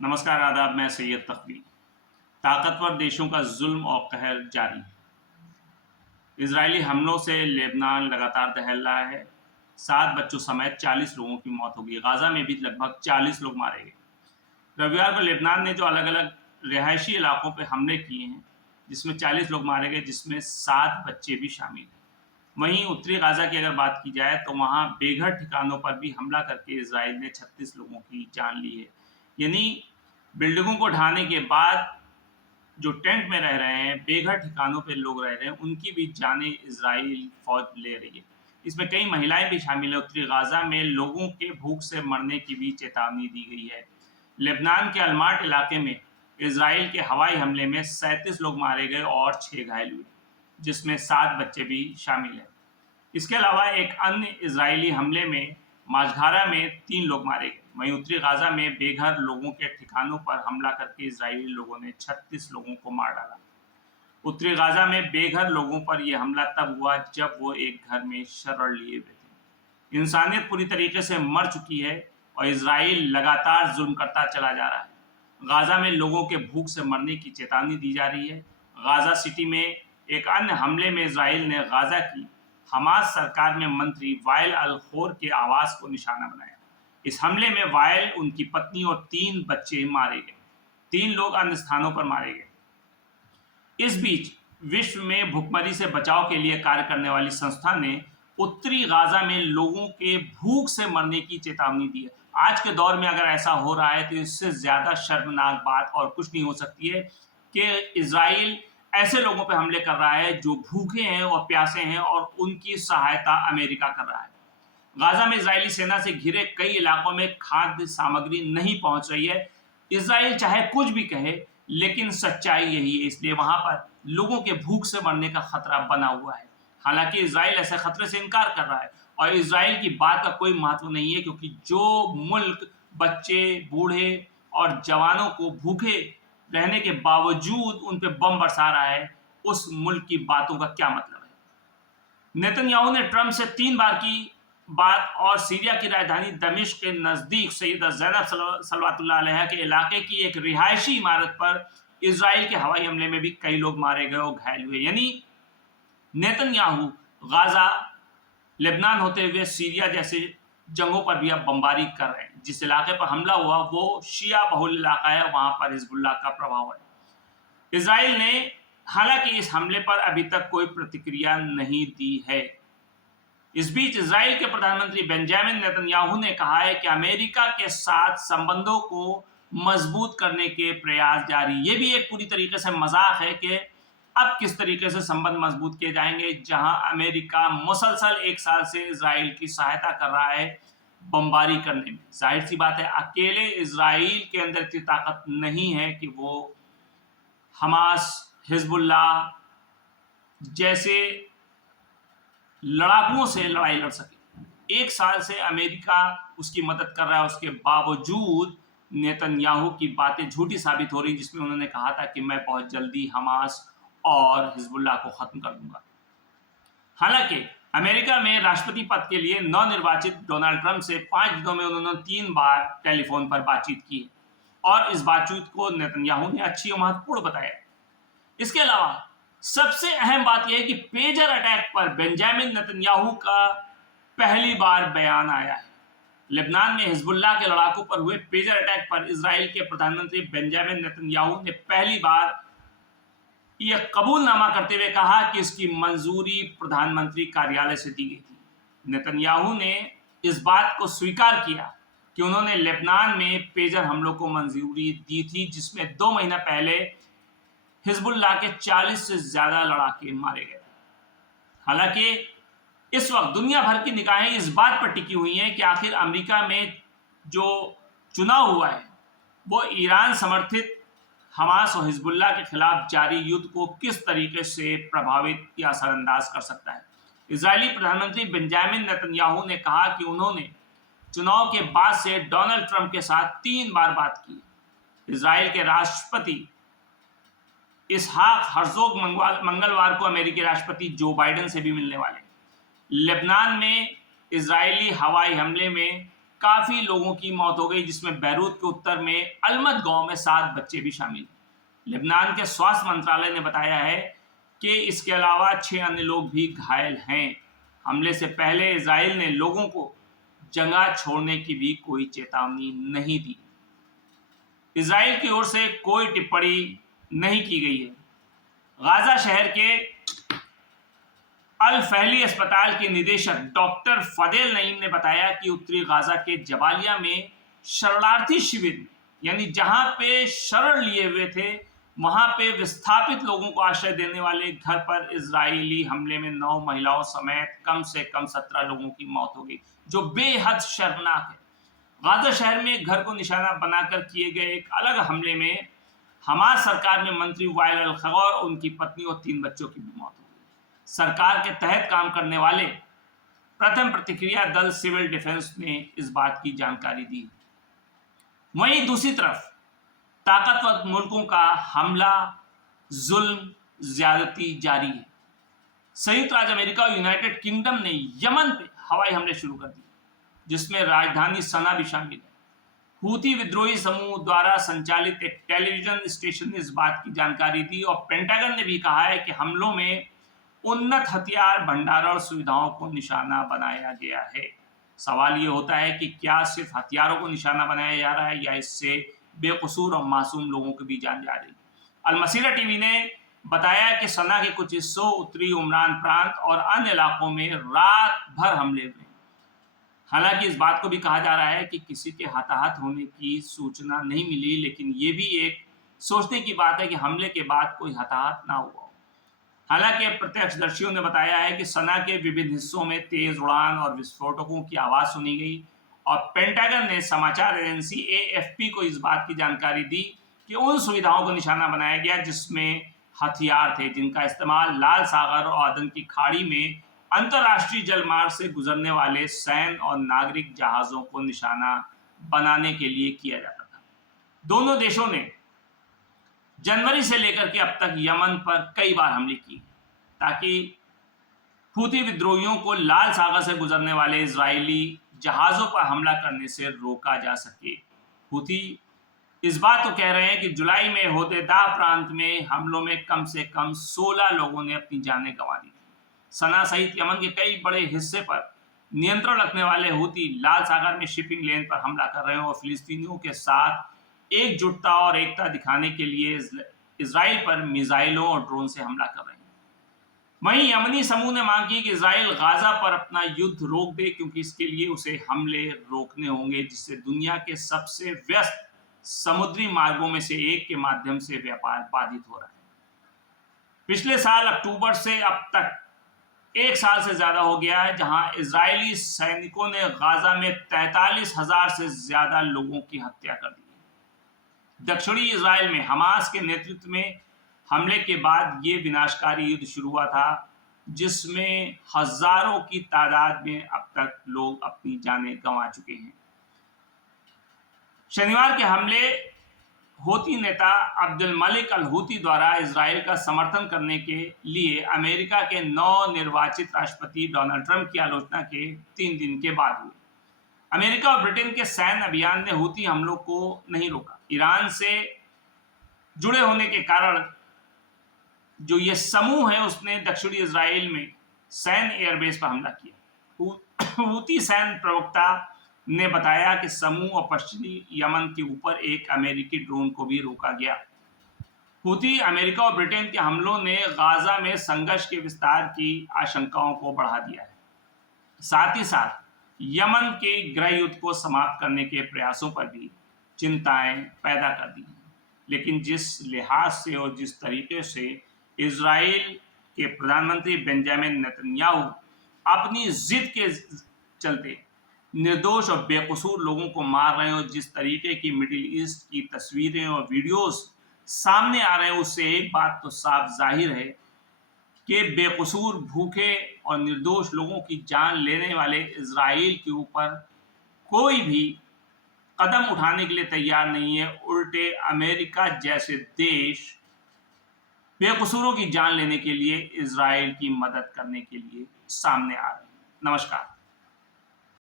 नमस्कार आदाब, मैं सैयद तकवी। ताकतवर देशों का जुल्म और कहर जारी। इजरायली हमलों से लेबनान लगातार दहल रहा है। 7 बच्चों समेत 40 लोगों की मौत हो गई। गाजा में भी लगभग 40 लोग मारे गए। रविवार को लेबनान ने जो अलग अलग रिहायशी इलाकों पर हमले किए हैं, जिसमें 40 लोग मारे गए, जिसमें 7 बच्चे भी शामिल हैं। वहीं उत्तरी गाजा की अगर बात की जाए तो वहां बेघर ठिकानों पर भी हमला करके इसराइल ने 36 लोगों की जान ली है। यानी बिल्डिंगों को ढाने के बाद जो टेंट में रह रहे हैं, बेघर ठिकानों पे लोग रह रहे हैं, उनकी भी जानें इजराइल फौज ले रही है। इसमें कई महिलाएं भी शामिल है। उत्तरी गाजा में लोगों के भूख से मरने की भी चेतावनी दी गई है। लेबनान के अलमाट इलाके में इसराइल के हवाई हमले में 37 लोग मारे गए और 6 घायल हुए, जिसमें 7 बच्चे भी शामिल हैं। इसके अलावा एक अन्य इजरायली हमले में माझघारा में 3 लोग मारे गए। वहीं उत्तरी गाजा में बेघर लोगों के ठिकानों पर हमला करके इजरायली लोगों ने 36 लोगों को मार डाला। उत्तरी गाजा में बेघर लोगों पर यह हमला तब हुआ जब वो एक घर में शरण लिए हुए थे। इंसानियत पूरी तरीके से मर चुकी है और इजराइल लगातार जुल्म करता चला जा रहा है। गाजा में लोगों के भूख से मरने की चेतावनी दी जा रही है। गाजा सिटी में एक अन्य हमले में इजराइल ने गाजा की हमास सरकार में मंत्री वाइल अल खोर के आवास को निशाना बनाया। इस हमले में वाइल, उनकी पत्नी और 3 बच्चे मारे गए। 3 लोग अन्य स्थानों पर मारे गए। इस बीच विश्व में भुखमरी से बचाव के लिए कार्य करने वाली संस्था ने उत्तरी गाजा में लोगों के भूख से मरने की चेतावनी दी है। आज के दौर में अगर ऐसा हो रहा है तो इससे ज्यादा शर्मनाक बात और कुछ नहीं हो सकती है कि इजराइल ऐसे लोगों पर हमले कर रहा है जो भूखे हैं और प्यासे हैं, और उनकी सहायता अमेरिका कर रहा है। गाजा में इजरायली सेना से घिरे कई इलाकों में खाद्य सामग्री नहीं पहुंच रही है। इजराइल चाहे कुछ भी कहे, लेकिन सच्चाई यही है। इसलिए वहां पर लोगों के भूख से मरने का खतरा बना हुआ है। हालांकि इजराइल ऐसे खतरे से इनकार कर रहा है और इजराइल की बात का कोई महत्व नहीं है, क्योंकि जो मुल्क बच्चे, बूढ़े और जवानों को भूखे रहने के बावजूद उन पे बम बरसा रहा है, उस मुल्क की बातों का क्या मतलब है। नेतन्याहू ने ट्रंप से 3 बार की बात और सीरिया की राजधानी दमिश्क के नजदीक सैयदा ज़ैनब सलवातुल्लाह अलैहा के इलाके की एक रिहायशी इमारत पर इजराइल के हवाई हमले में भी कई लोग मारे गए और घायल हुए। यानी नेतन्याहू गाजा, लेबनान होते हुए सीरिया जैसे जंगों पर भी अब बमबारी कर रहे हैं। जिस इलाके पर हमला हुआ वो शिया बहुल इलाका है, वहां पर हिजबुल्लाह का प्रभाव है। इजराइल ने हालांकि इस हमले पर अभी तक कोई प्रतिक्रिया नहीं दी है। इस बीच इजराइल के प्रधानमंत्री बेंजामिन नेतन्याहू ने कहा है कि अमेरिका के साथ संबंधों को मजबूत करने के प्रयास जारी। ये भी एक पूरी तरीके से मजाक है कि अब किस तरीके से संबंध मजबूत किए जाएंगे, जहां अमेरिका मुसलसल 1 साल से इजराइल की सहायता कर रहा है बमबारी करने में। जाहिर सी बात है, अकेले इजराइल के अंदर इतनी ताकत नहीं है कि वो हमास, हिजबुल्लाह जैसे लड़ाकुओं से लड़ाई लड़ सके। 1 साल से अमेरिका उसकी मदद कर रहा है, उसके बावजूद नेतन्याहू की बातें झूठी साबित हो रही, जिसमें उन्होंने कहा था कि मैं बहुत जल्दी हमास और हिजबुल्लाह को खत्म कर दूंगा। हालांकि अमेरिका में राष्ट्रपति पद के लिए नवनिर्वाचित डोनाल्ड ट्रंप से 5 दिनों में उन्होंने 3 बार टेलीफोन पर बातचीत की और इस बातचीत को नेतन्याहू ने अच्छी और महत्वपूर्ण बताया। इसके अलावा सबसे अहम बात यह है कि पेजर अटैक पर बेंजामिन नेतन्याहू का पहली बार बयान आया है। लेबनान में हिजबुल्लाह के लड़ाकों पर हुए पेजर अटैक पर इजराइल के प्रधानमंत्री बेंजामिन नेतन्याहू ने पहली बार यह कबूलनामा करते हुए कहा कि इसकी मंजूरी प्रधानमंत्री कार्यालय से दी गई थी। नेतन्याहू ने इस बात को स्वीकार किया कि उन्होंने लेबनान में पेजर हमलों को मंजूरी दी थी, जिसमें 2 महीना पहले हिजबुल्लाह के 40 से ज्यादा लड़ाके मारे गए। हालांकि इस वक्त दुनिया भर की निगाहें इस बात पर टिकी हुई हैं कि आखिर अमेरिका में जो चुनाव हुआ है वो ईरान समर्थित हमास और हिजबुल्लाह के खिलाफ जारी युद्ध को किस तरीके से प्रभावित या असरअंदाज कर सकता है। इजरायली प्रधानमंत्री बेंजामिन नेतन्याहू ने कहा कि उन्होंने चुनाव के बाद से डोनाल्ड ट्रंप के साथ 3 बार बात की। इजराइल के राष्ट्रपति इसहाक हर्जोग मंगलवार को अमेरिकी राष्ट्रपति जो बाइडेन से भी मिलने वाले। लेबनान में इजरायली हवाई हमले में काफ़ी लोगों की मौत हो गई, जिसमें बैरूत के उत्तर में अलमद गांव में 7 बच्चे भी शामिल। लेबनान के स्वास्थ्य मंत्रालय ने बताया है कि इसके अलावा 6 अन्य लोग भी घायल हैं। हमले से पहले इजराइल ने लोगों को जगह छोड़ने की भी कोई चेतावनी नहीं दी। इजराइल की ओर से कोई टिप्पणी नहीं की गई है। गाजा शहर के अल फहली अस्पताल के निदेशक डॉक्टर फदेल नईम ने बताया कि उत्तरी गाजा के जबालिया में शरणार्थी शिविर, यानी जहां पे शरण लिए हुए थे, वहां पे विस्थापित लोगों को आश्रय देने वाले घर पर इजरायली हमले में 9 महिलाओं समेत कम से कम 17 लोगों की मौत हो गई, जो बेहद शर्मनाक है। गाजा शहर में घर को निशाना बनाकर किए गए एक अलग हमले में हमास सरकार में मंत्री वाइल अल खगौर, उनकी पत्नी और 3 बच्चों की भी मौत हो गई। सरकार के तहत काम करने वाले प्रथम प्रतिक्रिया दल सिविल डिफेंस ने इस बात की जानकारी दी। वहीं दूसरी तरफ ताकतवर मुल्कों का हमला, जुल्म, ज्यादती जारी है। संयुक्त राज्य अमेरिका और यूनाइटेड किंगडम ने यमन पे हवाई हमले शुरू कर दिए, जिसमें राजधानी सना भी शामिल है। हूती विद्रोही समूह द्वारा संचालित एक टेलीविजन स्टेशन ने इस बात की जानकारी दी और पेंटागन ने भी कहा है कि हमलों में उन्नत हथियार भंडारण सुविधाओं को निशाना बनाया गया है। सवाल ये होता है कि क्या सिर्फ हथियारों को निशाना बनाया जा रहा है या इससे बेकसूर और मासूम लोगों की भी जान जा रही है। अल मसीरा टीवी ने बताया कि सना के कुछ हिस्सों, उत्तरी उमरान प्रांत और अन्य इलाकों में रात भर हमले हुए। हालांकि इस बात को भी कहा जा रहा है कि किसी के हताहत होने की सूचना नहीं मिली, लेकिन ये भी एक सोचने की बात है कि हमले के बाद कोई हताहत ना हुआ। हालांकि प्रत्यक्षदर्शियों ने बताया है कि सना के विभिन्न हिस्सों में तेज उड़ान और विस्फोटकों की आवाज सुनी गई और पेंटागन ने समाचार एजेंसी एएफपी को इस बात की जानकारी दी कि उन सुविधाओं को निशाना बनाया गया जिसमें हथियार थे, जिनका इस्तेमाल लाल सागर और अदन की खाड़ी में अंतर्राष्ट्रीय जलमार्ग से गुजरने वाले सैन्य और नागरिक जहाजों को निशाना बनाने के लिए किया जाता था। दोनों देशों ने जनवरी से लेकर के अब तक यमन पर कई बार हमले किए ताकि हूती विद्रोहियों को लाल सागर से गुजरने वाले इजरायली जहाजों पर हमला करने से रोका जा सके। हूती इस बात को कह रहे हैं कि जुलाई में होदेदा प्रांत में हमलों में कम से कम 16 लोगों ने अपनी जानें गंवा दी। सना सहित यमन के कई बड़े हिस्से पर नियंत्रण रखने वाले हूती लाल सागर में शिपिंग लेन पर हमला कर रहे हैं और फिलिस्तीनियों के साथ एकजुटता और एकता दिखाने के लिए इजराइल पर मिसाइलों और ड्रोन से हमला कर रहे हैं। वहीं यमनी समूह ने मांग की कि इजराइल गाजा पर अपना युद्ध रोक दे, क्योंकि इसके लिए उसे हमले रोकने होंगे, जिससे दुनिया के सबसे व्यस्त समुद्री मार्गों में से एक के माध्यम से व्यापार बाधित हो रहा है। पिछले साल अक्टूबर से अब तक 1 साल से ज्यादा हो गया है जहां इजरायली सैनिकों ने गाजा में 43,000 से ज्यादा लोगों की हत्या कर दी। दक्षिणी इजराइल में हमास के नेतृत्व में हमले के बाद ये विनाशकारी युद्ध शुरू हुआ था, जिसमें हजारों की तादाद में अब तक लोग अपनी जानें गंवा चुके हैं। शनिवार के हमले हूती नेता अब्दुल मलिक अल हूती द्वारा इजराइल का समर्थन करने के लिए अमेरिका के नवनिर्वाचित राष्ट्रपति डोनाल्ड ट्रंप की आलोचना के 3 दिन के बाद हुए। अमेरिका और ब्रिटेन के सैन्य अभियान ने हूती हमलों को नहीं रोका। ईरान से जुड़े होने के कारण जो ये समूह है उसने दक्षिणी इजराइल में सैन्य एयरबेस पर हमला किया। हूती सैन्य प्रवक्ता ने बताया कि समूह और पश्चिमी यमन के ऊपर एक अमेरिकी ड्रोन को भी रोका गया। हूती, अमेरिका और ब्रिटेन के हमलों ने गाजा में संघर्ष के विस्तार की आशंकाओं को बढ़ा दिया है। साथ ही साथ यमन के गृह युद्ध को समाप्त करने के प्रयासों पर भी चिंताएं पैदा कर दी हैं। लेकिन जिस लिहाज से और जिस तरीके से इजराइल के प्रधानमंत्री बेंजामिन नेतन्याहू अपनी जिद के चलते निर्दोष और बेकसूर लोगों को मार रहे हैं और जिस तरीके की मिडिल ईस्ट की तस्वीरें और वीडियोस सामने आ रहे हैं, उससे एक बात तो साफ जाहिर है कि बेकसूर, भूखे और निर्दोष लोगों की जान लेने वाले इजराइल के ऊपर कोई भी कदम उठाने के लिए तैयार नहीं है। उल्टे अमेरिका जैसे देश बेकसूरों की जान लेने के लिए इजराइल की मदद करने के लिए सामने आ रहे हैं। नमस्कार।